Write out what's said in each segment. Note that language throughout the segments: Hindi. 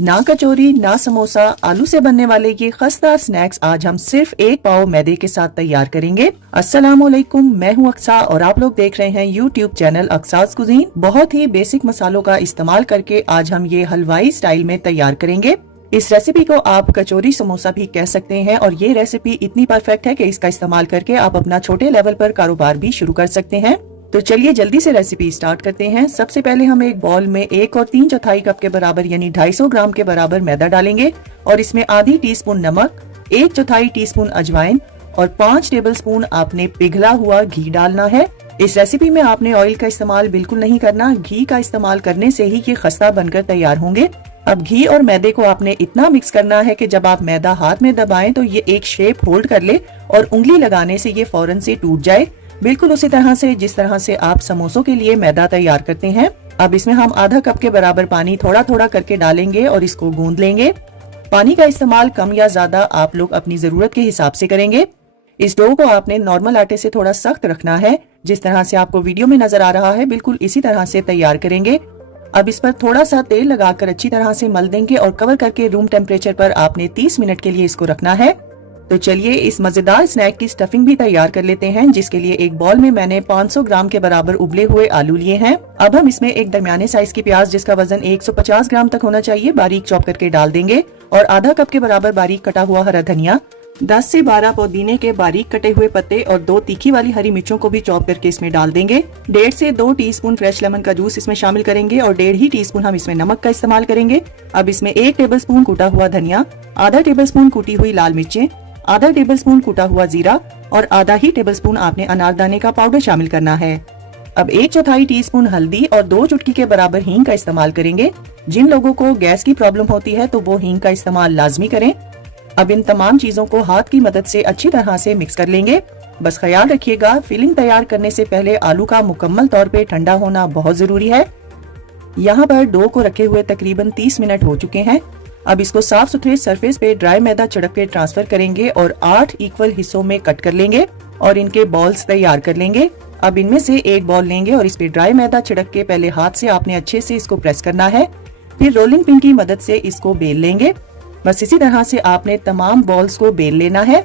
ना कचौरी ना समोसा, आलू से बनने वाले ये खस्ता स्नैक्स आज हम सिर्फ एक पाव मैदे के साथ तैयार करेंगे। अस्सलामुअलैकुम, मैं हूं अक्सा और आप लोग देख रहे हैं यूट्यूब चैनल अक्सास कुजीन। बहुत ही बेसिक मसालों का इस्तेमाल करके आज हम ये हलवाई स्टाइल में तैयार करेंगे। इस रेसिपी को आप कचौरी समोसा भी कह सकते हैं और ये रेसिपी इतनी परफेक्ट है कि इसका इस्तेमाल करके आप अपना छोटे लेवल पर कारोबार भी शुरू कर सकते हैं। तो चलिए जल्दी से रेसिपी स्टार्ट करते हैं। सबसे पहले हम एक बॉल में 1 और 3 चौथाई कप के बराबर यानी 250 ग्राम के बराबर मैदा डालेंगे और इसमें आधी टीस्पून नमक, 1 चौथाई टीस्पून अजवाइन और 5 टेबलस्पून आपने पिघला हुआ घी डालना है। इस रेसिपी में आपने ऑयल का इस्तेमाल बिल्कुल नहीं करना, घी का इस्तेमाल करने से ही ये खस्ता बनकर तैयार होंगे। अब घी और मैदे को आपने इतना मिक्स करना है कि जब आप मैदा हाथ में दबाएं तो ये एक शेप होल्ड कर ले और उंगली लगाने से ये फौरन से टूट जाए, बिल्कुल उसी तरह से जिस तरह से आप समोसों के लिए मैदा तैयार करते हैं। अब इसमें हम आधा कप के बराबर पानी थोड़ा थोड़ा करके डालेंगे और इसको गूंद लेंगे। पानी का इस्तेमाल कम या ज्यादा आप लोग अपनी जरूरत के हिसाब से करेंगे। इस डो को आपने नॉर्मल आटे से थोड़ा सख्त रखना है, जिस तरह से आपको वीडियो में नजर आ रहा है बिल्कुल इसी तरह से तैयार करेंगे। अब इस पर थोड़ा सा तेल लगाकर अच्छी तरह से मल देंगे और कवर करके रूम टेम्परेचर पर आपने 30 मिनट के लिए इसको रखना है। तो चलिए इस मजेदार स्नैक की स्टफिंग भी तैयार कर लेते हैं, जिसके लिए एक बॉल में मैंने 500 ग्राम के बराबर उबले हुए आलू लिए हैं। अब हम इसमें एक दरमियाने साइज की प्याज जिसका वजन 150 ग्राम तक होना चाहिए बारीक चॉप करके डाल देंगे और आधा कप के बराबर बारीक कटा हुआ हरा धनिया, 10 से 12 पुदीने के बारीक कटे हुए पत्ते और 2 तीखी वाली हरी मिर्चों को भी चॉप करके इसमें डाल देंगे। 1.5 से 2 टीस्पून फ्रेश लेमन का जूस इसमें शामिल करेंगे और 1.5 ही टीस्पून हम इसमें नमक का इस्तेमाल करेंगे। अब इसमें 1 टेबलस्पून कूटा हुआ धनिया, आधा टेबलस्पून कूटी हुई लाल मिर्चें, आधा टेबलस्पून कूटा हुआ जीरा और आधा ही टेबलस्पून आपने अनारदाने का पाउडर शामिल करना है। अब 1 चौथाई टीस्पून हल्दी और 2 चुटकी के बराबर हींग का इस्तेमाल करेंगे। जिन लोगों को गैस की प्रॉब्लम होती है तो वो हींग का इस्तेमाल लाजमी करें। अब इन तमाम चीजों को हाथ की मदद से अच्छी तरह से मिक्स कर लेंगे। बस ख्याल रखिएगा फिलिंग तैयार करने से पहले आलू का मुकम्मल तौर पे ठंडा होना बहुत जरूरी है। यहाँ पर डो को रखे हुए तकरीबन 30 मिनट हो चुके हैं। अब इसको साफ सुथरे सरफेस पे ड्राई मैदा छिड़क के ट्रांसफर करेंगे और 8 इक्वल हिस्सों में कट कर लेंगे और इनके बॉल्स तैयार कर लेंगे। अब इनमें से एक बॉल लेंगे और इस पे ड्राई मैदा छिड़क के पहले हाथ से आपने अच्छे से इसको प्रेस करना है, फिर रोलिंग पिन की मदद से इसको बेल लेंगे। बस इसी तरह से आपने तमाम बॉल्स को बेल लेना है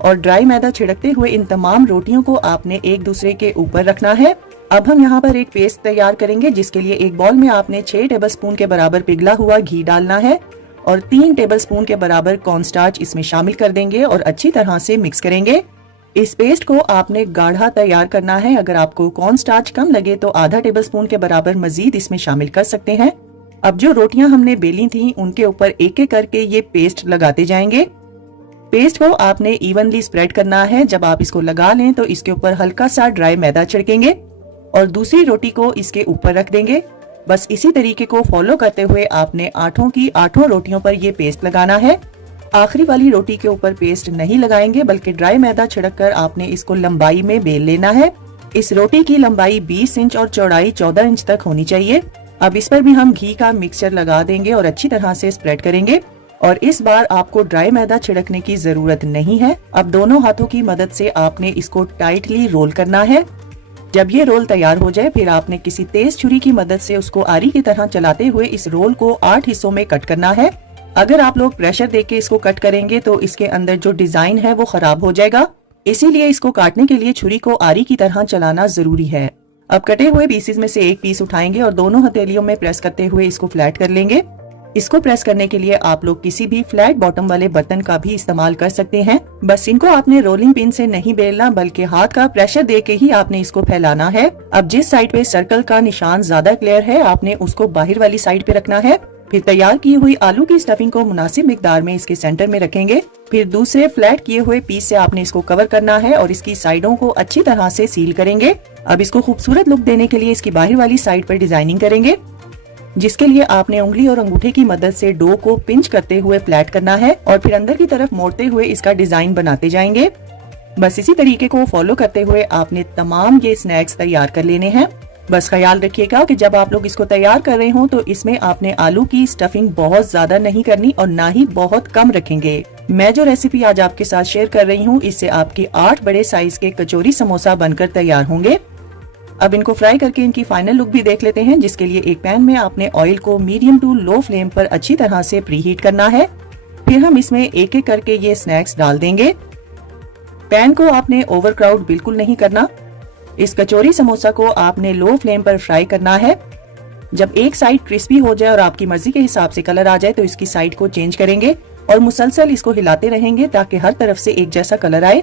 और ड्राई मैदा छिड़कते हुए इन तमाम रोटियों को आपने एक दूसरे के ऊपर रखना है। अब हम यहाँ पर एक पेस्ट तैयार करेंगे, जिसके लिए एक बॉल में आपने 6 टेबलस्पून के बराबर पिघला हुआ घी डालना है और 3 टेबलस्पून के बराबर कॉर्नस्टार्च इसमें शामिल कर देंगे और अच्छी तरह से मिक्स करेंगे। इस पेस्ट को आपने गाढ़ा तैयार करना है। अगर आपको कॉर्नस्टार्च कम लगे तो आधा टेबलस्पून के बराबर मजीद इसमें शामिल कर सकते हैं। अब जो रोटियां हमने बेली थी उनके ऊपर एक एक करके ये पेस्ट लगाते जाएंगे। पेस्ट को आपने इवनली स्प्रेड करना है। जब आप इसको लगा लें तो इसके ऊपर हल्का सा ड्राई मैदा छिड़केंगे और दूसरी रोटी को इसके ऊपर रख देंगे। बस इसी तरीके को फॉलो करते हुए आपने 8 की 8 रोटियों पर ये पेस्ट लगाना है। आखिरी वाली रोटी के ऊपर पेस्ट नहीं लगाएंगे, बल्कि ड्राई मैदा छिड़क कर आपने इसको लंबाई में बेल लेना है। इस रोटी की लंबाई 20 इंच और चौड़ाई 14 इंच तक होनी चाहिए। अब इस पर भी हम घी का मिक्सचर लगा देंगे और अच्छी तरह से स्प्रेड करेंगे और इस बार आपको ड्राई मैदा छिड़कने की जरूरत नहीं है। अब दोनों हाथों की मदद से आपने इसको टाइटली रोल करना है। जब ये रोल तैयार हो जाए फिर आपने किसी तेज छुरी की मदद से उसको आरी की तरह चलाते हुए इस रोल को 8 हिस्सों में कट करना है। अगर आप लोग प्रेशर देके इसको कट करेंगे तो इसके अंदर जो डिजाइन है वो खराब हो जाएगा, इसीलिए इसको काटने के लिए छुरी को आरी की तरह चलाना जरूरी है। अब कटे हुए पीसेस में से एक पीस उठाएंगे और दोनों हथेलियों में प्रेस करते हुए इसको फ्लैट कर लेंगे। इसको प्रेस करने के लिए आप लोग किसी भी फ्लैट बॉटम वाले बर्तन का भी इस्तेमाल कर सकते हैं। बस इनको आपने रोलिंग पिन से नहीं बेलना, बल्कि हाथ का प्रेशर देके ही आपने इसको फैलाना है। अब जिस साइड पे सर्कल का निशान ज्यादा क्लियर है आपने उसको बाहर वाली साइड पे रखना है। फिर तैयार की हुई आलू की स्टफिंग को मुनासिब मिकदार में इसके सेंटर में रखेंगे। फिर दूसरे फ्लैट किए हुए पीस से आपने इसको कवर करना है और इसकी साइडों को अच्छी तरह से सील करेंगे। अब इसको खूबसूरत लुक देने के लिए इसकी बाहर वाली साइड पर डिजाइनिंग करेंगे, जिसके लिए आपने उंगली और अंगूठे की मदद से डो को पिंच करते हुए फ्लैट करना है और फिर अंदर की तरफ मोड़ते हुए इसका डिजाइन बनाते जाएंगे। बस इसी तरीके को फॉलो करते हुए आपने तमाम ये स्नैक्स तैयार कर लेने हैं। बस ख्याल रखिएगा कि जब आप लोग इसको तैयार कर रहे हो तो इसमें आपने आलू की स्टफिंग बहुत ज्यादा नहीं करनी और ना ही बहुत कम रखेंगे। मैं जो रेसिपी आज आपके साथ शेयर कर रही हूँ इससे आपके 8 बड़े साइज के कचौरी समोसा बनकर तैयार होंगे। अब इनको फ्राई करके इनकी फाइनल लुक भी देख लेते हैं, जिसके लिए एक पैन में आपने ऑयल को मीडियम टू लो फ्लेम पर अच्छी तरह से प्रीहीट करना है। फिर हम इसमें एक एक करके ये स्नैक्स डाल देंगे। पैन को आपने ओवरक्राउड बिल्कुल नहीं करना। इस कचौरी समोसा को आपने लो फ्लेम पर फ्राई करना है। जब एक साइड क्रिस्पी हो जाए और आपकी मर्जी के हिसाब से कलर आ जाए तो इसकी साइड को चेंज करेंगे और मुसलसल इसको हिलाते रहेंगे ताकि हर तरफ से एक जैसा कलर आए।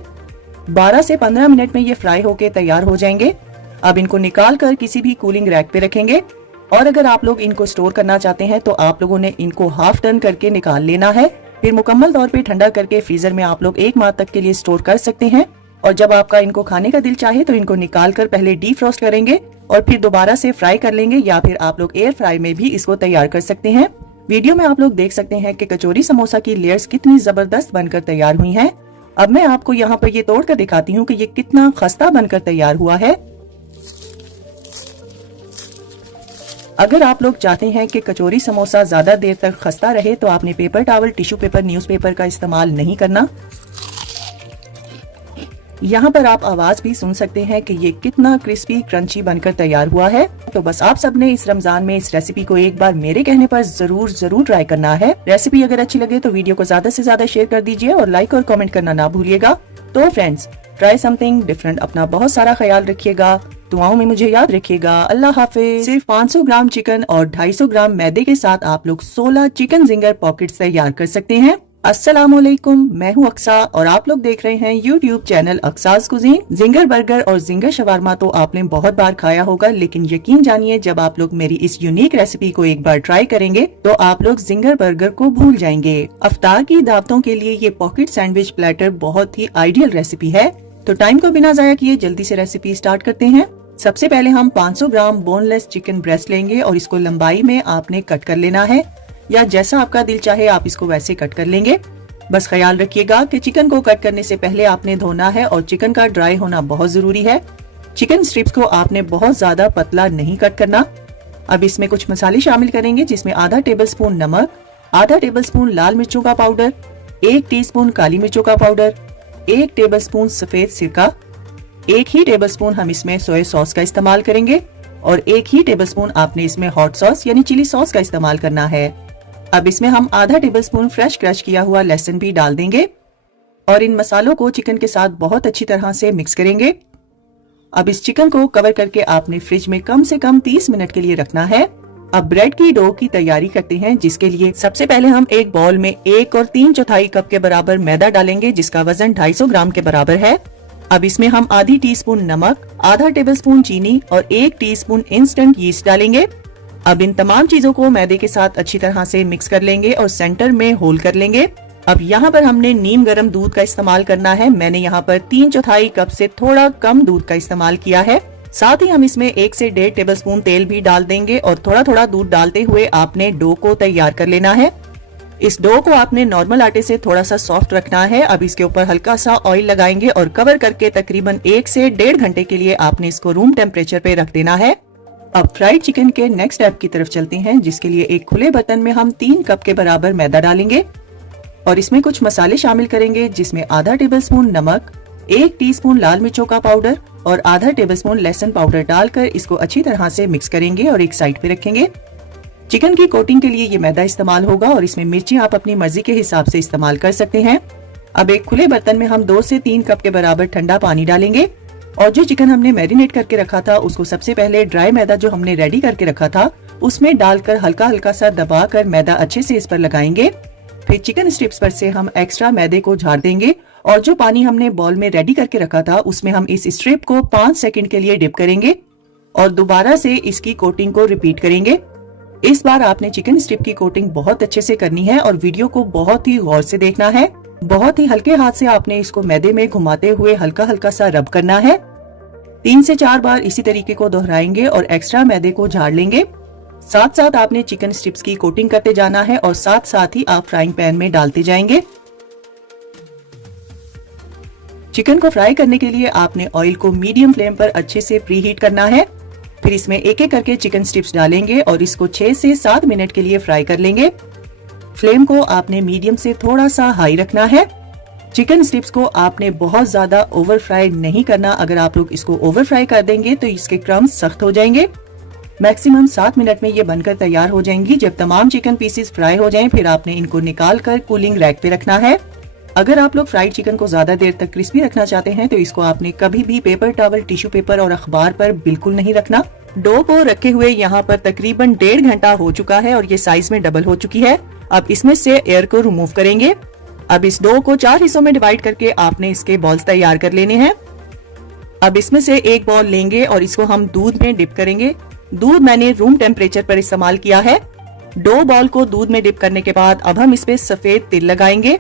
12 से 15 मिनट में ये फ्राई होके तैयार हो जाएंगे। अब इनको निकाल कर किसी भी कूलिंग रैक पे रखेंगे और अगर आप लोग इनको स्टोर करना चाहते हैं तो आप लोगों ने इनको हाफ टर्न करके निकाल लेना है। फिर मुकम्मल तौर पे ठंडा करके फ्रीजर में आप लोग 1 माह तक के लिए स्टोर कर सकते हैं। और जब आपका इनको खाने का दिल चाहे तो इनको निकाल कर पहले डीप फ्रोस्ट करेंगे और फिर दोबारा से फ्राई कर लेंगे, या फिर आप लोग एयर फ्राई में भी इसको तैयार कर सकते हैं। वीडियो में आप लोग देख सकते हैं कि कचौरी समोसा की लेयर्स कितनी जबरदस्त बनकर तैयार हुई हैं। अब मैं आपको यहाँ पर ये तोड़ कर दिखाती हूँ कि ये कितना खस्ता बनकर तैयार हुआ है। अगर आप लोग चाहते हैं कि कचौरी समोसा ज्यादा देर तक खस्ता रहे तो आपने paper towel, tissue paper, newspaper का इस्तेमाल नहीं करना। यहाँ पर आप आवाज भी सुन सकते हैं कि ये कितना क्रिस्पी क्रंची बनकर तैयार हुआ है। तो बस आप सबने इस रमजान में इस रेसिपी को एक बार मेरे कहने पर जरूर ट्राई करना है। रेसिपी अगर अच्छी लगे तो वीडियो को ज्यादा से ज्यादा शेयर कर दीजिए और लाइक और कमेंट करना ना भूलिएगा। तो फ्रेंड्स, ट्राई समथिंग डिफरेंट। अपना बहुत सारा ख्याल रखिएगा, दुआओं में मुझे याद रखिएगा। अल्लाह हाफिज। सिर्फ 500 ग्राम चिकन और 250 ग्राम मैदे के साथ आप लोग 16 चिकन जिंगर पॉकेट्स तैयार कर सकते हैं। अस्सलामुअलैकुम, मैं हूं अक्सा और आप लोग देख रहे हैं YouTube channel Aqsa's cuisine. Zinger burger और जिंगर शवारमा तो आपने बहुत बार खाया होगा, लेकिन यकीन जानिए जब आप लोग मेरी इस यूनिक रेसिपी को एक बार ट्राई करेंगे तो आप लोग जिंगर बर्गर को भूल जाएंगे। अफ्तार की दावतों के लिए ये पॉकेट सैंडविच प्लेटर बहुत ही आइडियल रेसिपी है। तो टाइम को बिना जाया किए जल्दी से रेसिपी स्टार्ट करते हैं। सबसे पहले हम 500 ग्राम बोनलेस चिकन ब्रेस्ट लेंगे और इसको लंबाई में आपने कट कर लेना है, या जैसा आपका दिल चाहे आप इसको वैसे कट कर लेंगे। बस ख्याल रखिएगा कि चिकन को कट करने से पहले आपने धोना है और चिकन का ड्राई होना बहुत जरूरी है। चिकन स्ट्रिप्स को आपने बहुत ज्यादा पतला नहीं कट करना। अब इसमें कुछ मसाले शामिल करेंगे, जिसमें आधा टेबलस्पून नमक, आधा टेबलस्पून लाल मिर्चों का पाउडर, 1 टीस्पून काली मिर्चों का पाउडर, 1 टेबलस्पून सफेद सिरका, 1 ही टेबलस्पून हम इसमें सोया सॉस का इस्तेमाल करेंगे और 1 ही टेबलस्पून आपने इसमें हॉट सॉस यानी चिली सॉस का इस्तेमाल करना है। अब इसमें हम आधा टेबलस्पून फ्रेश क्रश किया हुआ लहसुन भी डाल देंगे और इन मसालों को चिकन के साथ बहुत अच्छी तरह से मिक्स करेंगे। अब इस चिकन को कवर करके आपने फ्रिज में कम से कम 30 मिनट के लिए रखना है। अब ब्रेड की डो की तैयारी करते हैं, जिसके लिए सबसे पहले हम एक बाउल में 1 और 3/4 कप के बराबर मैदा डालेंगे, जिसका वजन 250 ग्राम के बराबर है। अब इसमें हम आधी टीस्पून नमक, आधा टेबलस्पून चीनी और 1 टीस्पून इंस्टेंट यीस्ट डालेंगे। अब इन तमाम चीजों को मैदे के साथ अच्छी तरह से मिक्स कर लेंगे और सेंटर में होल कर लेंगे। अब यहाँ पर हमने नीम गर्म दूध का इस्तेमाल करना है। मैंने यहाँ पर 3/4 कप से थोड़ा कम दूध का इस्तेमाल किया है। साथ ही हम इसमें 1 से 1.5 टेबलस्पून तेल भी डाल देंगे और थोड़ा थोड़ा दूध डालते हुए आपने डो को तैयार कर लेना है। इस डो को आपने नॉर्मल आटे से थोड़ा सा सॉफ्ट रखना है। अब इसके ऊपर हल्का सा ऑयल लगाएंगे और कवर करके तकरीबन 1 से 1.5 घंटे के लिए आपने इसको रूम टेम्परेचर पे रख देना है। अब फ्राइड चिकन के नेक्स्ट स्टेप की तरफ चलते हैं, जिसके लिए एक खुले बर्तन में हम 3 कप के बराबर मैदा डालेंगे और इसमें कुछ मसाले शामिल करेंगे, जिसमें आधा टेबलस्पून नमक, 1 टीस्पून लाल मिर्चों का पाउडर और आधा टेबलस्पून लहसुन पाउडर डालकर इसको अच्छी तरह से मिक्स करेंगे और एक साइड पे रखेंगे। चिकन की कोटिंग के लिए ये मैदा इस्तेमाल होगा और इसमें मिर्ची आप अपनी मर्जी के हिसाब से इस्तेमाल कर सकते हैं। अब एक खुले बर्तन में हम 2 से 3 कप के बराबर ठंडा पानी डालेंगे और जो चिकन हमने मैरिनेट करके रखा था उसको सबसे पहले ड्राई मैदा जो हमने रेडी करके रखा था उसमें डालकर हल्का हल्का सा दबाकर मैदा अच्छे से इस पर लगाएंगे। फिर चिकन स्ट्रिप्स पर से हम एक्स्ट्रा मैदे को झाड़ देंगे और जो पानी हमने बॉल में रेडी करके रखा था उसमें हम इस स्ट्रिप को 5 सेकंड के लिए डिप करेंगे और दोबारा से इसकी कोटिंग को रिपीट करेंगे। इस बार आपने चिकन स्ट्रिप की कोटिंग बहुत अच्छे से करनी है और वीडियो को बहुत ही गौर से देखना है। बहुत ही हल्के हाथ से आपने इसको मैदे में घुमाते हुए हल्का हल्का सा रब करना है। 3 से 4 बार इसी तरीके को दोहराएंगे और एक्स्ट्रा मैदे को झाड़ लेंगे। साथ साथ आपने चिकन स्ट्रिप्स की कोटिंग करते जाना है और साथ साथ ही आप फ्राइंग पैन में डालते जाएंगे। चिकन को फ्राई करने के लिए आपने ऑयल को मीडियम फ्लेम पर अच्छे से प्री हीट करना है। फिर इसमें एक एक करके चिकन स्ट्रिप्स डालेंगे और इसको 6 से 7 मिनट के लिए फ्राई कर लेंगे। फ्लेम को आपने मीडियम से थोड़ा सा हाई रखना है। चिकन स्ट्रिप्स को आपने बहुत ज्यादा ओवर फ्राई नहीं करना। अगर आप लोग इसको ओवर फ्राई कर देंगे तो इसके क्रम्स सख्त हो जाएंगे। मैक्सिमम 7 मिनट में ये बनकर तैयार हो जाएंगी। जब तमाम चिकन पीसेस फ्राई हो जाएं, फिर आपने इनको निकाल कर कूलिंग रैक पे रखना है। अगर आप लोग फ्राइड चिकन को ज्यादा देर तक क्रिस्पी रखना चाहते हैं तो इसको आपने कभी भी पेपर टॉवल, टिश्यू पेपर और अखबार पर बिल्कुल नहीं रखना। डो को रखे हुए यहाँ पर तकरीबन 1.5 घंटा हो चुका है और ये साइज में डबल हो चुकी है। अब इसमें से एयर को रिमूव करेंगे। अब इस डो को 4 हिस्सों में डिवाइड करके आपने इसके बॉल्स तैयार कर लेने हैं। अब इसमें से एक बॉल लेंगे और इसको हम दूध में डिप करेंगे। दूध मैंने रूम टेम्परेचर पर इस्तेमाल किया है। डो बॉल को दूध में डिप करने के बाद अब हम इस पे सफेद तिल लगाएंगे।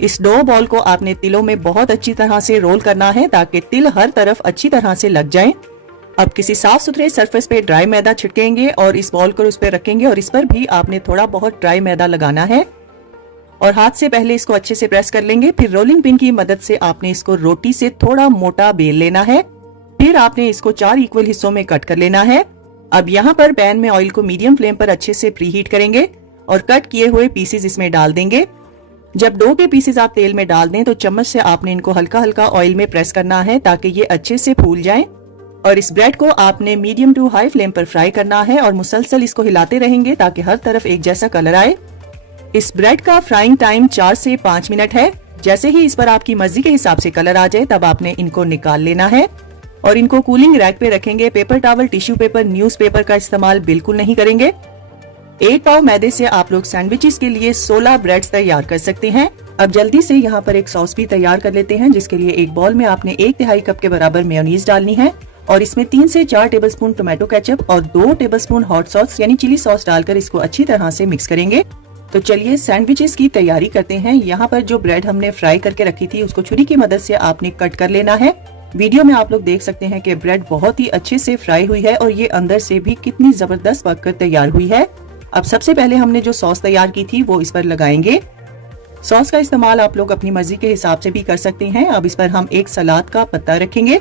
इस डो बॉल को आपने तिलों में बहुत अच्छी तरह से रोल करना है ताकि तिल हर तरफ अच्छी तरह से लग जाएं। अब किसी साफ सुथरे सरफेस पे ड्राई मैदा छिड़केंगे और इस बॉल को उस पर रखेंगे और इस पर भी आपने थोड़ा बहुत ड्राई मैदा लगाना है और हाथ से पहले इसको अच्छे से प्रेस कर लेंगे। फिर रोलिंग पिन की मदद से आपने इसको रोटी से थोड़ा मोटा बेल लेना है। फिर आपने इसको 4 इक्वल हिस्सों में कट कर लेना है। अब यहाँ पर पैन में ऑयल को मीडियम फ्लेम पर अच्छे से प्रीहीट करेंगे और कट किए हुए पीसेस इसमें डाल देंगे। जब डो के पीसेस आप तेल में डाल दें तो चम्मच से आपने इनको हल्का हल्का ऑयल में प्रेस करना है ताकि ये अच्छे से फूल जाएं। और इस ब्रेड को आपने मीडियम टू हाई फ्लेम पर फ्राई करना है और मुसलसल इसको हिलाते रहेंगे ताकि हर तरफ एक जैसा कलर आए। इस ब्रेड का फ्राइंग टाइम 4 से 5 मिनट है। जैसे ही इस पर आपकी मर्जी के हिसाब से कलर आ जाए तब आपने इनको निकाल लेना है और इनको कूलिंग रैक पे रखेंगे। Paper towel, tissue paper, news paper का इस्तेमाल बिल्कुल नहीं करेंगे। 1 पाव मैदे से आप लोग सैंडविचेस के लिए 16 ब्रेड्स तैयार कर सकते हैं। अब जल्दी से यहाँ पर एक सॉस भी तैयार कर लेते हैं, जिसके लिए एक बॉल में आपने 1/3 कप के बराबर मेयोनीज डालनी है और इसमें 3 से 4 टेबलस्पून टोमेटो केचप और 2 टेबलस्पून हॉट सॉस यानी चिली सॉस डालकर इसको अच्छी तरह से मिक्स करेंगे। तो चलिए सैंडविचेस की तैयारी करते हैं। यहाँ पर जो ब्रेड हमने फ्राई करके रखी थी उसको छुरी की मदद से आपने कट कर लेना है। वीडियो में आप लोग देख सकते हैं कि ब्रेड बहुत ही अच्छे से फ्राई हुई है और ये अंदर से भी कितनी जबरदस्त पककर तैयार हुई है। अब सबसे पहले हमने जो सॉस तैयार की थी वो इस पर लगाएंगे। सॉस का इस्तेमाल आप लोग अपनी मर्जी के हिसाब से भी कर सकते हैं। अब इस पर हम एक सलाद का पत्ता रखेंगे।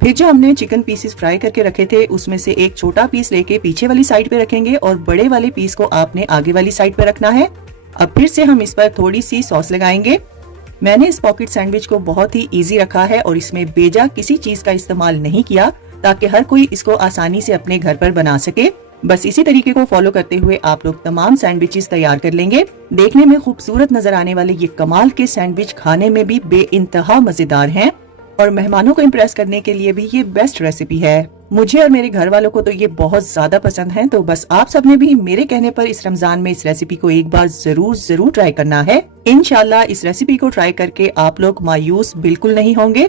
फिर जो हमने चिकन पीसेस फ्राई करके रखे थे उसमें से एक छोटा पीस लेके पीछे वाली साइड पे रखेंगे और बड़े वाले पीस को आपने आगे वाली साइड पे रखना है। अब फिर से हम इस पर थोड़ी सी सॉस लगाएंगे। मैंने इस पॉकेट सैंडविच को बहुत ही इजी रखा है और इसमें बेजा किसी चीज का इस्तेमाल नहीं किया ताकि हर कोई इसको आसानी से अपने घर पर बना सके। बस इसी तरीके को फॉलो करते हुए आप लोग तमाम सैंडविचेस तैयार कर लेंगे। देखने में खूबसूरत नजर आने वाले ये कमाल के सैंडविच खाने में भी बेइंतहा मजेदार हैं और मेहमानों को इम्प्रेस करने के लिए भी ये बेस्ट रेसिपी है। मुझे और मेरे घर वालों को तो ये बहुत ज्यादा पसंद है। तो बस आप सबने भी मेरे कहने पर इस रमजान में इस रेसिपी को एक बार जरूर ट्राई करना है। इंशाल्लाह इस रेसिपी को ट्राई करके आप लोग मायूस बिल्कुल नहीं होंगे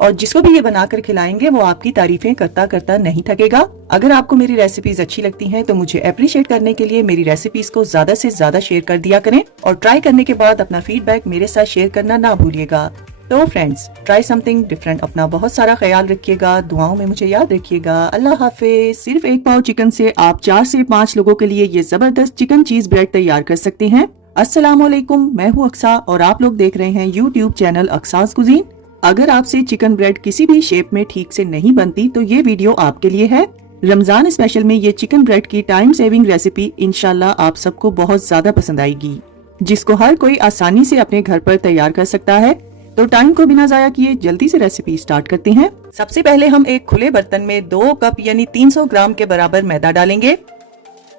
और जिसको भी ये बनाकर खिलाएंगे वो आपकी तारीफें करता करता नहीं थकेगा। अगर आपको मेरी रेसिपीज अच्छी लगती हैं तो मुझे अप्रिशिएट करने के लिए मेरी रेसिपीज को ज्यादा से ज्यादा शेयर कर दिया करें और ट्राई करने के बाद अपना फीडबैक मेरे साथ शेयर करना ना भूलिएगा। तो फ्रेंड्स, ट्राई समथिंग डिफरेंट। अपना बहुत सारा ख्याल रखिएगा, दुआओं में मुझे याद रखिएगा। अल्लाह हाफिज। सिर्फ 1 पाव चिकन से आप 4 से 5 लोगों के लिए ये जबरदस्त चिकन चीज ब्रेड तैयार कर सकते हैं। अस्सलाम वालेकुम, मैं हूँ अक्सा और आप लोग देख रहे हैं यूट्यूब चैनल अक्सास कुजीन। अगर आपसे चिकन ब्रेड किसी भी शेप में ठीक से नहीं बनती तो ये वीडियो आपके लिए है। रमजान स्पेशल में ये चिकन ब्रेड की टाइम सेविंग रेसिपी इंशाल्लाह आप सबको बहुत ज्यादा पसंद आएगी, जिसको हर कोई आसानी से अपने घर पर तैयार कर सकता है। तो टाइम को बिना जाया किए जल्दी से रेसिपी स्टार्ट करते हैं। सबसे पहले हम एक खुले बर्तन में 2 कप यानी 300 ग्राम के बराबर मैदा डालेंगे।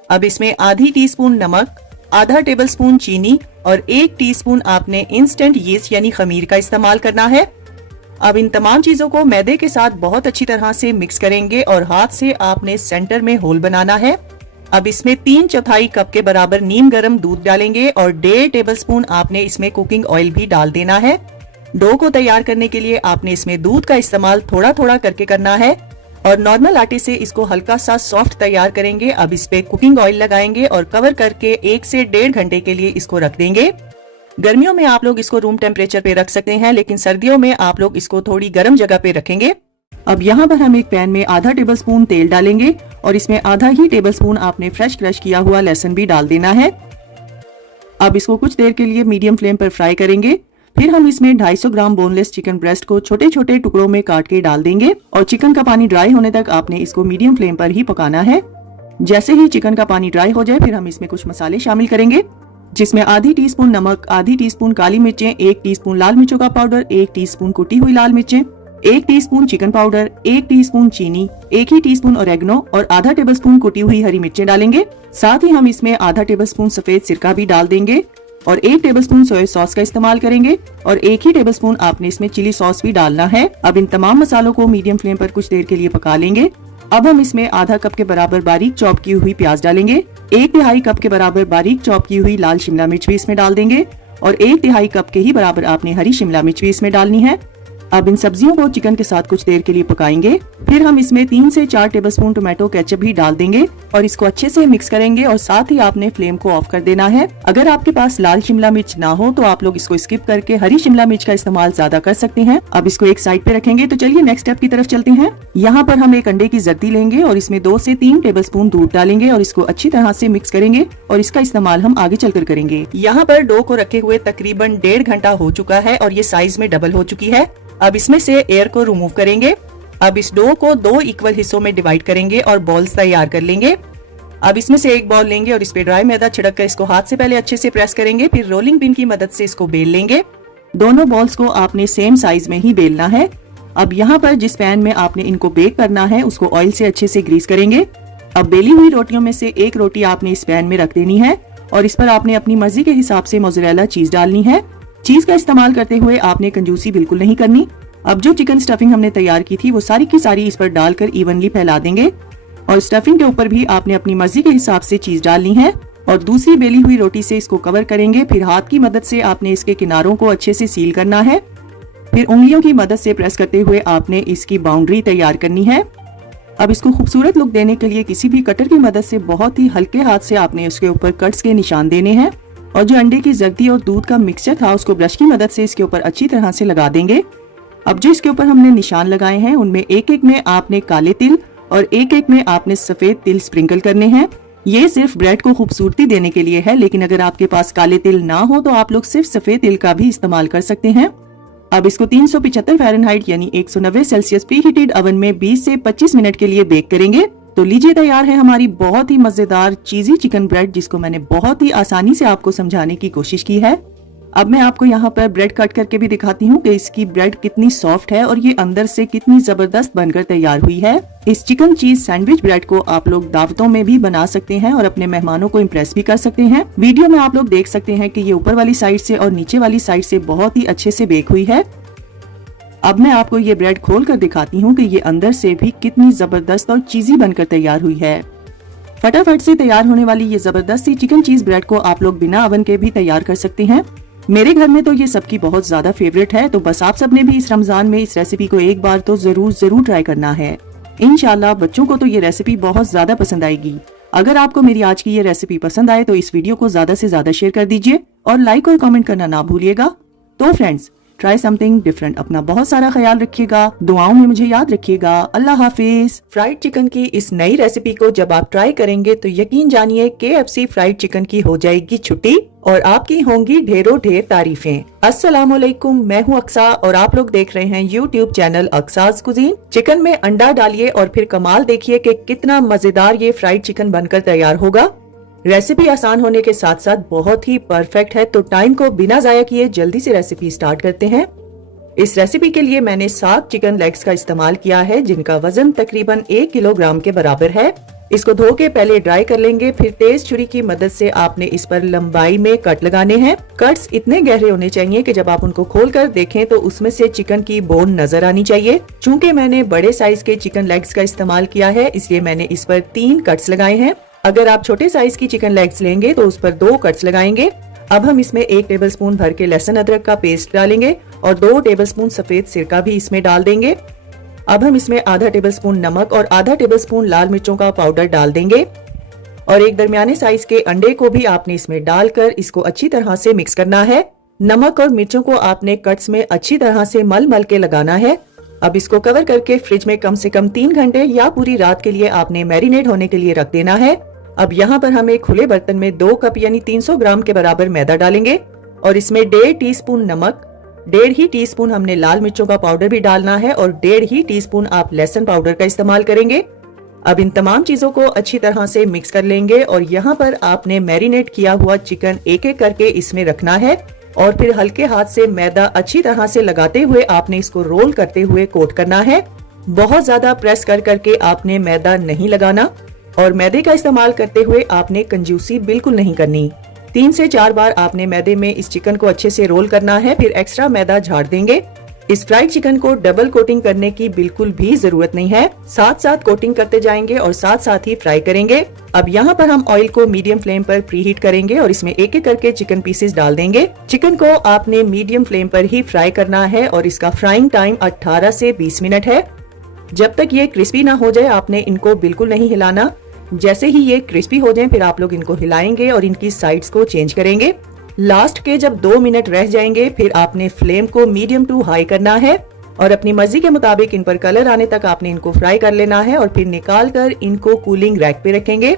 अब इसमें आधी टीस्पून नमक, आधा टेबलस्पून चीनी और 1 टीस्पून आपने इंस्टेंट यीस्ट यानी खमीर का इस्तेमाल करना है। अब इन तमाम चीजों को मैदे के साथ बहुत अच्छी तरह से मिक्स करेंगे और हाथ से आपने सेंटर में होल बनाना है। अब इसमें 3/4 कप के बराबर नीम गर्म दूध डालेंगे और 1.5 टेबलस्पून आपने इसमें कुकिंग ऑयल भी डाल देना है। डो को तैयार करने के लिए आपने इसमें दूध का इस्तेमाल थोड़ा थोड़ा करके करना है और नॉर्मल आटे से इसको हल्का सा सॉफ्ट तैयार करेंगे। अब इस पे कुकिंग ऑयल लगाएंगे और कवर करके 1 से 1.5 घंटे के लिए इसको रख देंगे। गर्मियों में आप लोग इसको रूम टेम्परेचर पे रख सकते हैं, लेकिन सर्दियों में आप लोग इसको थोड़ी गर्म जगह पे रखेंगे। अब यहाँ पर हम एक पैन में आधा टेबलस्पून तेल डालेंगे और इसमें आधा ही टेबलस्पून आपने फ्रेश क्रश किया हुआ लहसुन भी डाल देना है। अब इसको कुछ देर के लिए मीडियम फ्लेम पर फ्राई करेंगे। फिर हम इसमें 250 ग्राम बोनलेस चिकन ब्रेस्ट को छोटे छोटे टुकड़ों में काट के डाल देंगे और चिकन का पानी ड्राई होने तक आपने इसको मीडियम फ्लेम पर ही पकाना है। जैसे ही चिकन का पानी ड्राई हो जाए फिर हम इसमें कुछ मसाले शामिल करेंगे। जिसमें आधी टीस्पून नमक, आधी टीस्पून काली मिर्चें, 1 टीस्पून लाल मिर्चों का पाउडर, 1 टीस्पून कुटी हुई लाल मिर्चें, 1 टीस्पून चिकन पाउडर, 1 टीस्पून चीनी, 1 ही टीस्पून ओरेगनो और आधा टेबलस्पून कुटी हुई हरी मिर्चें डालेंगे। साथ ही हम इसमें आधा टेबलस्पून सफेद सिरका भी डाल देंगे और 1 टेबलस्पून सोया सॉस का इस्तेमाल करेंगे और 1 ही टेबलस्पून आपने इसमें चिली सॉस भी डालना है। अब इन तमाम मसालों को मीडियम फ्लेम पर कुछ देर के लिए पका लेंगे। अब हम इसमें आधा कप के बराबर बारीक चॉप की हुई प्याज डालेंगे, 1/2 कप के बराबर बारीक चॉप की हुई लाल शिमला मिर्च भी इसमें डाल देंगे और 1/2 कप के ही बराबर आपने हरी शिमला मिर्च भी इसमें डालनी है। अब इन सब्जियों को चिकन के साथ कुछ देर के लिए पकाएंगे। फिर हम इसमें 3 से 4 टेबलस्पून टोमेटो केचप भी डाल देंगे और इसको अच्छे से मिक्स करेंगे और साथ ही आपने फ्लेम को ऑफ कर देना है। अगर आपके पास लाल शिमला मिर्च ना हो तो आप लोग इसको स्किप करके हरी शिमला मिर्च का इस्तेमाल ज्यादा कर सकते हैं। अब इसको एक साइड पे रखेंगे। तो चलिए नेक्स्ट स्टेप की तरफ चलते हैं। यहाँ पर हम एक अंडे की जर्दी लेंगे और इसमें 2 से 3 टेबलस्पून दूध डालेंगे और इसको अच्छी तरह से मिक्स करेंगे और इसका इस्तेमाल हम आगे चलकर करेंगे। यहाँ पर डो को रखे हुए तकरीबन 1.5 घंटा हो चुका है और ये साइज में डबल हो चुकी है। अब इसमें से एयर को रिमूव करेंगे। अब इस डो को 2 इक्वल हिस्सों में डिवाइड करेंगे और बॉल्स तैयार कर लेंगे। अब इसमें से एक बॉल लेंगे और इस पे ड्राई मैदा छिड़क कर इसको हाथ से पहले अच्छे से प्रेस करेंगे, फिर रोलिंग पिन की मदद से इसको बेल लेंगे। दोनों बॉल्स को आपने सेम साइज में ही बेलना है। अब यहाँ पर जिस पैन में आपने इनको बेक करना है उसको ऑयल से अच्छे से ग्रीस करेंगे। अब बेली हुई रोटियों में से एक रोटी आपने इस पैन में रख देनी है और इस पर आपने अपनी मर्जी के हिसाब से मोज़रेला चीज डालनी है। चीज का इस्तेमाल करते हुए आपने कंजूसी बिल्कुल नहीं करनी। अब जो चिकन स्टफिंग हमने तैयार की थी वो सारी की सारी इस पर डालकर इवनली फैला देंगे और स्टफिंग के ऊपर भी आपने अपनी मर्जी के हिसाब से चीज डालनी है और दूसरी बेली हुई रोटी से इसको कवर करेंगे। फिर हाथ की मदद से आपने इसके किनारों को अच्छे से सील करना है। फिर उंगलियों की मदद से प्रेस करते हुए आपने इसकी बाउंड्री तैयार करनी है। अब इसको खूबसूरत लुक देने के लिए किसी भी कटर की मदद से बहुत ही हल्के हाथ से आपने उसके ऊपर कट्स के निशान देने हैं और जो अंडे की जर्दी और दूध का मिक्सचर था उसको ब्रश की मदद से इसके ऊपर अच्छी तरह से लगा देंगे। अब जो इसके ऊपर हमने निशान लगाए हैं उनमें एक एक में आपने काले तिल और एक एक में आपने सफेद तिल स्प्रिंकल करने हैं। ये सिर्फ ब्रेड को खूबसूरती देने के लिए है, लेकिन अगर आपके पास काले तिल ना हो तो आप लोग सिर्फ सफेद तिल का भी इस्तेमाल कर सकते हैं। अब इसको 375 फ़ारेनहाइट यानी 190 सेल्सियस प्री हीटेड ओवन में 20 से 25 मिनट के लिए बेक करेंगे। तो लीजिए तैयार है हमारी बहुत ही मजेदार चीजी चिकन ब्रेड, जिसको मैंने बहुत ही आसानी से आपको समझाने की कोशिश की है। अब मैं आपको यहाँ पर ब्रेड कट करके भी दिखाती हूँ कि इसकी ब्रेड कितनी सॉफ्ट है और ये अंदर से कितनी जबरदस्त बनकर तैयार हुई है। इस चिकन चीज सैंडविच ब्रेड को आप लोग दावतों में भी बना सकते हैं और अपने मेहमानों को इम्प्रेस भी कर सकते हैं। वीडियो में आप लोग देख सकते हैं कि ये ऊपर वाली साइड से और नीचे वाली साइड से बहुत ही अच्छे से बेक हुई है। अब मैं आपको ये ब्रेड खोल कर दिखाती हूँ कि ये अंदर से भी कितनी जबरदस्त और चीजी बनकर तैयार हुई है। फटाफट से तैयार होने वाली ये जबरदस्त सी चिकन चीज ब्रेड को आप लोग बिना ओवन के भी तैयार कर सकते हैं। मेरे घर में तो ये सबकी बहुत ज्यादा फेवरेट है, तो बस आप सबने भी इस रमजान में इस रेसिपी को एक बार तो जरूर ट्राई करना है। इंशाल्लाह बच्चों को तो ये रेसिपी बहुत ज्यादा पसंद आएगी। अगर आपको मेरी आज की ये रेसिपी पसंद आए तो इस वीडियो को ज्यादा से ज्यादा शेयर कर दीजिए और लाइक और कमेंट करना ना भूलिएगा। तो फ्रेंड्स, ट्राई समथिंग डिफरेंट। अपना बहुत सारा ख्याल रखिएगा, दुआओं में मुझे याद रखिएगा। अल्लाह हाफिज। फ्राइड चिकन की इस नई रेसिपी को जब आप ट्राई करेंगे तो यकीन जानिए KFC फ्राइड चिकन की हो जाएगी छुट्टी और आपकी होंगी ढेरों ढेर तारीफें। अस्सलामुअलैकुम, मैं हूँ अक्सा और आप लोग देख रहे हैं YouTube channel Aqsa's cuisine. Chicken में अंडा डालिए और फिर कमाल देखिए कि कितना मजेदार ये फ्राइड चिकन बनकर तैयार होगा। रेसिपी आसान होने के साथ साथ बहुत ही परफेक्ट है, तो टाइम को बिना जाया किए जल्दी से रेसिपी स्टार्ट करते हैं। इस रेसिपी के लिए मैंने 7 चिकन लेग्स का इस्तेमाल किया है, जिनका वजन तकरीबन 1 किलोग्राम के बराबर है। इसको धो के पहले ड्राई कर लेंगे, फिर तेज छुरी की मदद से आपने इस पर लंबाई में कट लगाने हैं। कट्स इतने गहरे होने चाहिए कि जब आप उनको खोलकर देखें तो उसमें से चिकन की बोन नजर आनी चाहिए। चूंकि मैंने बड़े साइज के चिकन लेग्स का इस्तेमाल किया है, इसलिए मैंने इस पर 3 कट्स लगाए हैं। अगर आप छोटे साइज की चिकन लेग्स लेंगे तो उस पर 2 कट्स लगाएंगे। अब हम इसमें 1 टेबलस्पून भर के लहसुन अदरक का पेस्ट डालेंगे और 2 टेबलस्पून सफेद सिरका भी इसमें डाल देंगे। अब हम इसमें आधा टेबलस्पून नमक और आधा टेबलस्पून लाल मिर्चों का पाउडर डाल देंगे और एक दरमियाने साइज के अंडे को भी आपने इसमें डालकर इसको अच्छी तरह से मिक्स करना है। नमक और मिर्चों को आपने कट्स में अच्छी तरह से मल के लगाना है। अब इसको कवर करके फ्रिज में कम से कम 3 घंटे या पूरी रात के लिए आपने मैरिनेट होने के लिए रख देना है। अब यहाँ पर हम एक खुले बर्तन में 2 कप यानी 300 ग्राम के बराबर मैदा डालेंगे और इसमें 1.5 टीस्पून नमक, 1.5 ही टीस्पून हमने लाल मिर्चों का पाउडर भी डालना है और 1.5 ही टीस्पून आप लहसुन पाउडर का इस्तेमाल करेंगे। अब इन तमाम चीजों को अच्छी तरह से मिक्स कर लेंगे और यहाँ पर आपने मैरिनेट किया हुआ चिकन एक एक करके इसमें रखना है और फिर हल्के हाथ से मैदा अच्छी तरह से लगाते हुए आपने इसको रोल करते हुए कोट करना है। बहुत ज्यादा प्रेस कर करके आपने मैदा नहीं लगाना और मैदे का इस्तेमाल करते हुए आपने कंजूसी बिल्कुल नहीं करनी। 3 से 4 बार आपने मैदे में इस चिकन को अच्छे से रोल करना है, फिर एक्स्ट्रा मैदा झाड़ देंगे। इस फ्राइड चिकन को डबल कोटिंग करने की बिल्कुल भी जरूरत नहीं है, साथ साथ कोटिंग करते जाएंगे और साथ साथ ही फ्राई करेंगे। अब यहाँ पर हम ऑयल को मीडियम फ्लेम पर प्रीहीट करेंगे और इसमें एक एक करके चिकन पीसेस डाल देंगे। चिकन को आपने मीडियम फ्लेम पर ही फ्राई करना है और इसका फ्राइंग टाइम 18 से 20 मिनट है। जब तक ये क्रिस्पी ना हो जाए आपने इनको बिल्कुल नहीं हिलाना। जैसे ही ये क्रिस्पी हो जाए फिर आप लोग इनको हिलाएंगे और इनकी साइड्स को चेंज करेंगे। लास्ट के जब 2 मिनट रह जाएंगे फिर आपने फ्लेम को मीडियम टू हाई करना है और अपनी मर्जी के मुताबिक इन पर कलर आने तक आपने इनको फ्राई कर लेना है और फिर निकाल कर इनको कूलिंग रैक पे रखेंगे।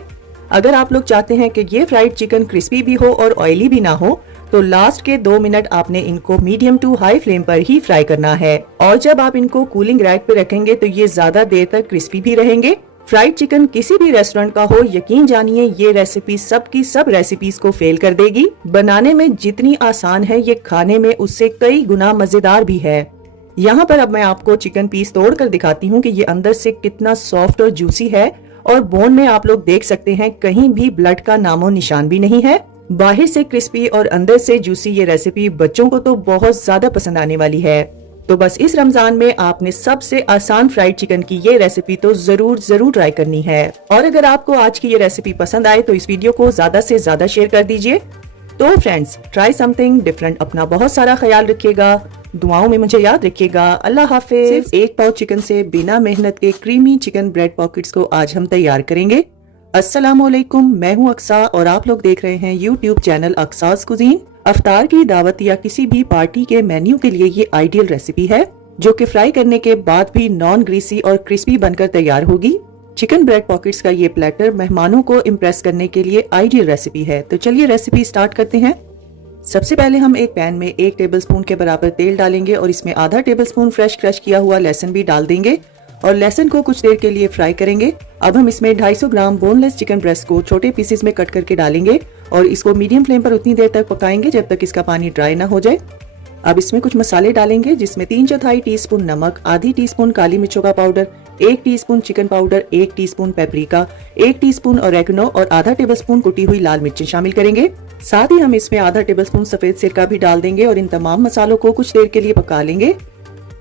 अगर आप लोग चाहते हैं कि ये फ्राइड चिकन क्रिस्पी भी हो और ऑयली भी ना हो तो लास्ट के 2 मिनट आपने इनको मीडियम टू हाई फ्लेम पर ही फ्राई करना है और जब आप इनको कूलिंग रैक पे रखेंगे तो ये ज्यादा देर तक क्रिस्पी भी रहेंगे। फ्राइड चिकन किसी भी रेस्टोरेंट का हो, यकीन जानिए ये रेसिपी सबकी सब रेसिपीज को फेल कर देगी। बनाने में जितनी आसान है ये खाने में उससे कई गुना मजेदार भी है। यहाँ पर अब मैं आपको चिकन पीस तोड़ कर दिखाती हूँ कि ये अंदर से कितना सॉफ्ट और जूसी है और बोन में आप लोग देख सकते हैं कहीं भी ब्लड का नामो निशान भी नहीं है। बाहर से क्रिस्पी और अंदर से जूसी ये रेसिपी बच्चों को तो बहुत ज्यादा पसंद आने वाली है। तो बस इस रमजान में आपने सबसे आसान फ्राइड चिकन की ये रेसिपी तो जरूर ट्राई करनी है। और अगर आपको आज की ये रेसिपी पसंद आए तो इस वीडियो को ज्यादा से ज्यादा शेयर कर दीजिए। तो फ्रेंड्स, ट्राई समथिंग डिफरेंट। अपना बहुत सारा ख्याल रखिएगा, दुआओं में मुझे याद रखिएगा। अल्लाह हाफिज। सिर्फ 1 पाव चिकन से बिना मेहनत के क्रीमी चिकन ब्रेड पॉकेट्स को आज हम तैयार करेंगे। अस्सलामुअलैकुम, मैं हूँ अक्सा और आप लोग देख रहे हैं यूट्यूब चैनल अक्सास कुजीन। अफ्तार की दावत या किसी भी पार्टी के मेन्यू के लिए ये आइडियल रेसिपी है जो कि फ्राई करने के बाद भी नॉन ग्रीसी और क्रिस्पी बनकर तैयार होगी। चिकन ब्रेड पॉकेट्स का ये प्लेटर मेहमानों को इम्प्रेस करने के लिए आइडियल रेसिपी है। तो चलिए रेसिपी स्टार्ट करते हैं। सबसे पहले हम एक पैन में 1 टेबलस्पून के बराबर तेल डालेंगे और इसमें आधा टेबलस्पून फ्रेश क्रश किया हुआ लहसुन भी डाल देंगे और लहसुन को कुछ देर के लिए फ्राई करेंगे। अब हम इसमें 250 ग्राम बोनलेस चिकन ब्रेस्ट को छोटे पीसेस में कट करके डालेंगे और इसको मीडियम फ्लेम पर उतनी देर तक पकाएंगे जब तक इसका पानी ड्राई ना हो जाए। अब इसमें कुछ मसाले डालेंगे जिसमें 3/4 टीस्पून नमक, आधी टीस्पून काली मिर्चों का powder, 1 teaspoon chicken powder, 1 teaspoon paprika, 1 teaspoon oregano और आधा टेबलस्पून कुटी हुई लाल मिर्चें शामिल करेंगे। साथ ही हम इसमें आधा टेबलस्पून सफेद सिरका भी डाल देंगे और इन तमाम मसालों को कुछ देर के लिए पका लेंगे।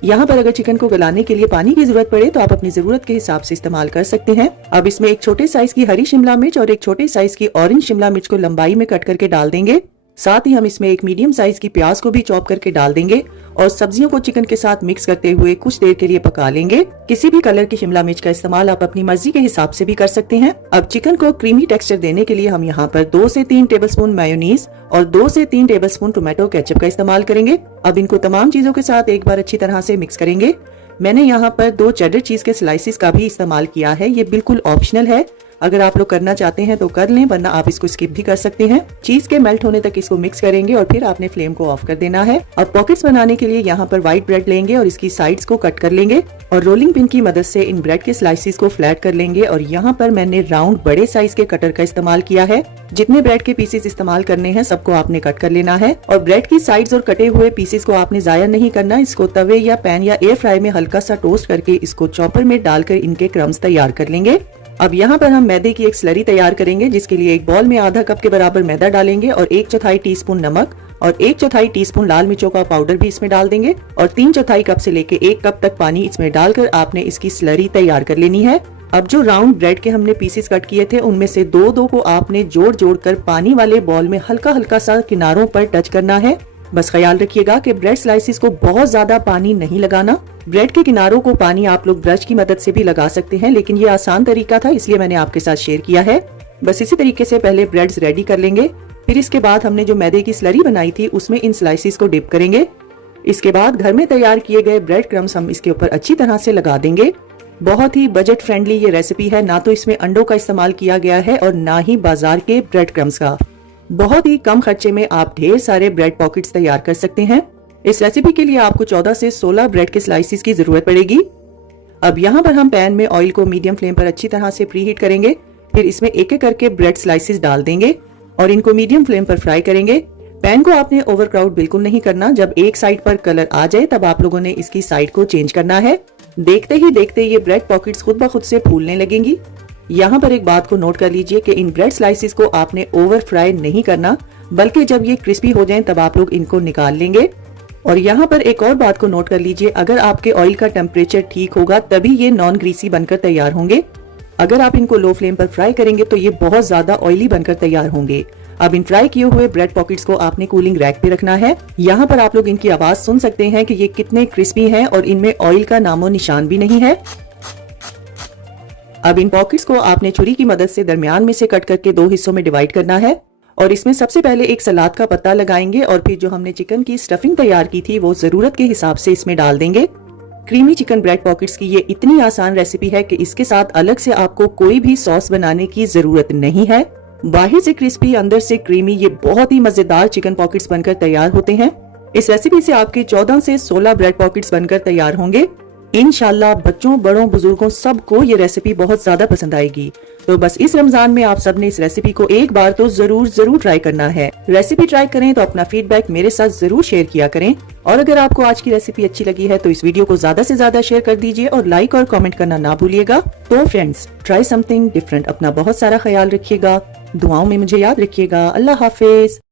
यहाँ पर अगर चिकन को गलाने के लिए पानी की जरूरत पड़े तो आप अपनी जरूरत के हिसाब से इस्तेमाल कर सकते हैं। अब इसमें एक छोटे साइज की हरी शिमला मिर्च और एक छोटे साइज की ऑरेंज शिमला मिर्च को लंबाई में कट करके डाल देंगे। साथ ही हम इसमें एक मीडियम साइज की प्याज को भी चॉप करके डाल देंगे और सब्जियों को चिकन के साथ मिक्स करते हुए कुछ देर के लिए पका लेंगे। किसी भी कलर की शिमला मिर्च का इस्तेमाल आप अपनी मर्जी के हिसाब से भी कर सकते हैं। अब चिकन को क्रीमी टेक्सचर देने के लिए हम यहाँ पर 2 से 3 टेबलस्पून मेयोनीज और 2 से 3 टेबलस्पून टोमेटो केचप का इस्तेमाल करेंगे। अब इनको तमाम चीजों के साथ एक बार अच्छी तरह से मिक्स करेंगे। मैंने यहाँ पर 2 चेडर चीज के स्लाइसिस का भी इस्तेमाल किया है, ये बिल्कुल ऑप्शनल है। अगर आप लोग करना चाहते हैं तो कर लें, वरना आप इसको स्किप भी कर सकते हैं। चीज के मेल्ट होने तक इसको मिक्स करेंगे और फिर आपने फ्लेम को ऑफ कर देना है। अब पॉकेट्स बनाने के लिए यहाँ पर व्हाइट ब्रेड लेंगे और इसकी साइड्स को कट कर लेंगे और रोलिंग पिन की मदद से इन ब्रेड के स्लाइसिस को फ्लैट कर लेंगे। और यहाँ पर मैंने राउंड बड़े साइज के कटर का इस्तेमाल किया है। जितने ब्रेड के पीसेस इस्तेमाल करने हैं सबको आपने कट कर लेना है और ब्रेड की साइड्स और कटे हुए पीसेस को आपने जाया नहीं करना। इसको तवे या पैन या एयर फ्राई में हल्का सा टोस्ट करके इसको चॉपर में डालकर इनके क्रम्स तैयार कर लेंगे। अब यहाँ पर हम मैदे की एक स्लरी तैयार करेंगे, जिसके लिए एक बॉल में आधा कप के बराबर मैदा डालेंगे और 1/4 टीस्पून नमक और 1/4 टीस्पून लाल मिर्चों का पाउडर भी इसमें डाल देंगे और 3/4 कप से लेके 1 कप तक पानी इसमें डालकर आपने इसकी स्लरी तैयार कर लेनी है। अब जो राउंड ब्रेड के हमने पीसेस कट किए थे उनमें से 2-2 को आपने जोड़ कर पानी वाले बॉल में हल्का हल्का सा किनारों पर टच करना है। बस ख्याल रखिएगा कि ब्रेड स्लाइसिस को बहुत ज्यादा पानी नहीं लगाना। ब्रेड के किनारों को पानी आप लोग ब्रश की मदद से भी लगा सकते हैं, लेकिन ये आसान तरीका था इसलिए मैंने आपके साथ शेयर किया है। बस इसी तरीके से पहले ब्रेड्स रेडी कर लेंगे, फिर इसके बाद हमने जो मैदे की स्लरी बनाई थी उसमें इन स्लाइसिस को डिप करेंगे। इसके बाद घर में तैयार किए गए ब्रेड क्रम्स हम इसके ऊपर अच्छी तरह से लगा देंगे। बहुत ही बजट फ्रेंडली ये रेसिपी है, ना तो इसमें अंडों का इस्तेमाल किया गया है और ना ही बाजार के ब्रेड क्रम्स का। बहुत ही कम खर्चे में आप ढेर सारे ब्रेड पॉकेट्स तैयार कर सकते हैं। इस रेसिपी के लिए आपको 14 से 16 ब्रेड के स्लाइसिस की जरूरत पड़ेगी। अब यहाँ पर हम पैन में ऑयल को मीडियम फ्लेम पर अच्छी तरह से प्री हीट करेंगे। फिर इसमें एक एक करके ब्रेड स्लाइसेस डाल देंगे और इनको मीडियम फ्लेम पर फ्राई करेंगे। पैन को आपने ओवरक्राउड बिल्कुल नहीं करना। जब एक साइड पर कलर आ जाए तब आप लोगों ने इसकी साइड को चेंज करना है। देखते ही देखते ये ब्रेड पॉकेट्स खुद ब खुद से फूलने लगेंगी। यहाँ पर एक बात को नोट कर लीजिए कि इन ब्रेड स्लाइसेस को आपने ओवर फ्राई नहीं करना, बल्कि जब ये क्रिस्पी हो जाएं तब आप लोग इनको निकाल लेंगे। और यहाँ पर एक और बात को नोट कर लीजिए, अगर आपके ऑयल का टेम्परेचर ठीक होगा तभी ये नॉन ग्रीसी बनकर तैयार होंगे। अगर आप इनको लो फ्लेम पर फ्राई करेंगे तो ये बहुत ज्यादा ऑयली बनकर तैयार होंगे। अब इन फ्राई किए हुए ब्रेड पॉकेट्स को आपने कूलिंग रैक पे रखना है। यहाँ पर आप लोग इनकी आवाज सुन सकते हैं कि ये कितने क्रिस्पी हैं और इनमें ऑयल का नामो निशान भी नहीं है। अब इन पॉकेट्स को आपने छुरी की मदद से दरमियान में से कट करके 2 हिस्सों में डिवाइड करना है और इसमें सबसे पहले एक सलाद का पत्ता लगाएंगे और फिर जो हमने चिकन की स्टफिंग तैयार की थी वो जरूरत के हिसाब से इसमें डाल देंगे। क्रीमी चिकन ब्रेड पॉकेट्स की ये इतनी आसान रेसिपी है कि इसके साथ अलग से आपको कोई भी सॉस बनाने की जरूरत नहीं है। बाहर से क्रिस्पी अंदर से क्रीमी ये बहुत ही मजेदार चिकन पॉकेट्स बनकर तैयार होते हैं। इस रेसिपी से आपके 14 से 16 ब्रेड पॉकेट्स बनकर तैयार होंगे। इंशाल्लाह बच्चों बड़ों बुजुर्गों सबको ये रेसिपी बहुत ज्यादा पसंद आएगी। तो बस इस रमजान में आप सबने इस रेसिपी को एक बार तो जरूर ट्राई करना है। रेसिपी ट्राई करें तो अपना फीडबैक मेरे साथ जरूर शेयर किया करें और अगर आपको आज की रेसिपी अच्छी लगी है तो इस वीडियो को ज्यादा से ज्यादा शेयर कर दीजिए और लाइक और कमेंट करना ना भूलिएगा। तो फ्रेंड्स, ट्राई समथिंग डिफरेंट। अपना बहुत सारा ख्याल रखिएगा, दुआओं में मुझे याद रखिएगा। अल्लाह हाफिज।